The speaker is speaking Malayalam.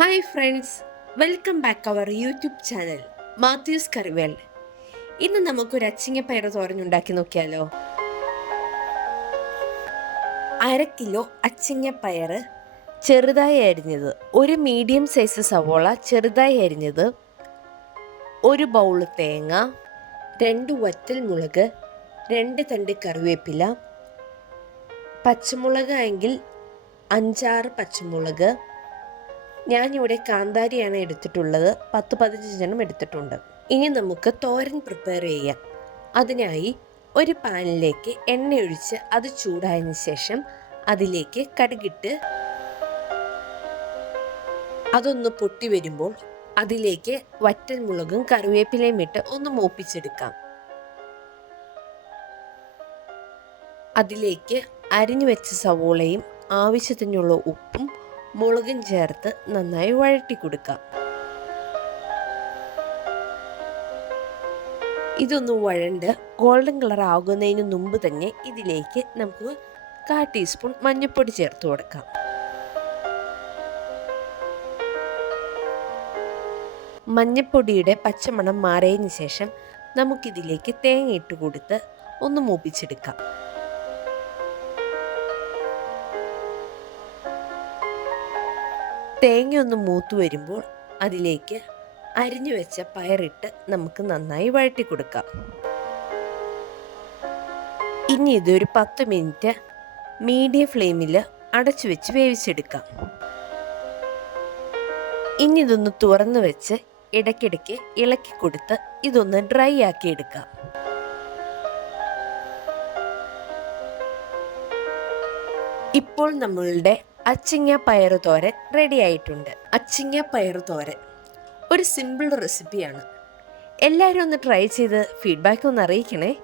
Hi friends welcome back our YouTube channel Mathews Karivel ഇന്ന് നമുക്കൊരു അച്ചിങ്ങപ്പയർ തോരനുണ്ടാക്കി നോക്കിയാലോ? അര കിലോ അച്ചിങ്ങപ്പയർ ചെറുതായി അരിഞ്ഞത് ഒരു മീഡിയം സൈസ് സവോള ചെറുതായി അരിഞ്ഞത് ഒരു ബൗൾ തേങ്ങ രണ്ട് വറ്റൽ മുളക് രണ്ട് തണ്ട് കറിവേപ്പില പച്ചമുളക് എങ്കിൽ അഞ്ചാറ് പച്ചമുളക് ഞാനിവിടെ കാന്താരിയാണ് എടുത്തിട്ടുള്ളത്. പത്ത് പതിനഞ്ചെണ്ണം എടുത്തിട്ടുണ്ട്. ഇനി നമുക്ക് തോരൻ പ്രിപ്പയർ ചെയ്യാം. അതിനായി ഒരു പാനിലേക്ക് എണ്ണ ഒഴിച്ച് അത് ചൂടായതിനു ശേഷം അതിലേക്ക് കടുകിട്ട് അതൊന്ന് പൊട്ടി വരുമ്പോൾ അതിലേക്ക് വറ്റൽ മുളകും കറിവേപ്പിലയും ഇട്ട് ഒന്ന് മൂപ്പിച്ചെടുക്കാം. അതിലേക്ക് അരിഞ്ഞു വെച്ച സവോളയും ആവശ്യത്തിനുള്ള ഉപ്പും മുളകും ചേർത്ത് നന്നായി വഴറ്റി കൊടുക്കാം. ഇതൊന്ന് വഴണ്ട് ഗോൾഡൻ കളർ ആകുന്നതിന് മുമ്പ് തന്നെ ഇതിലേക്ക് നമുക്ക് കാ ടീസ്പൂൺ മഞ്ഞൾപ്പൊടി ചേർത്ത് കൊടുക്കാം. മഞ്ഞൾപ്പൊടിയുടെ പച്ചമണം മാറിയതിന് ശേഷം നമുക്കിതിലേക്ക് തേങ്ങ ഇട്ട് കൊടുത്ത് ഒന്ന് മൂപ്പിച്ചെടുക്കാം. തേങ്ങ ഒന്ന് മൂത്ത് വരുമ്പോൾ അതിലേക്ക് അരിഞ്ഞു വെച്ച പയറിട്ട് നമുക്ക് നന്നായി വഴറ്റി കൊടുക്കാം. ഇനി ഇതൊരു പത്ത് മിനിറ്റ് മീഡിയം ഫ്ലെയിമിൽ അടച്ചു വെച്ച് വേവിച്ചെടുക്കാം. ഇനി ഇതൊന്ന് തുറന്നു വെച്ച് ഇടയ്ക്കിടയ്ക്ക് ഇളക്കി കൊടുത്ത് ഇതൊന്ന് ഡ്രൈ ആക്കി എടുക്കാം. ഇപ്പോൾ നമ്മളുടെ അച്ചിങ്ങ പയറു തോരൻ റെഡി ആയിട്ടുണ്ട്. അച്ചിങ്ങ പയറു തോരൻ ഒരു സിമ്പിൾ റെസിപ്പിയാണ് എല്ലാവരും ഒന്ന് ട്രൈ ചെയ്ത് ഫീഡ്ബാക്ക് ഒന്ന് അറിയിക്കണേ.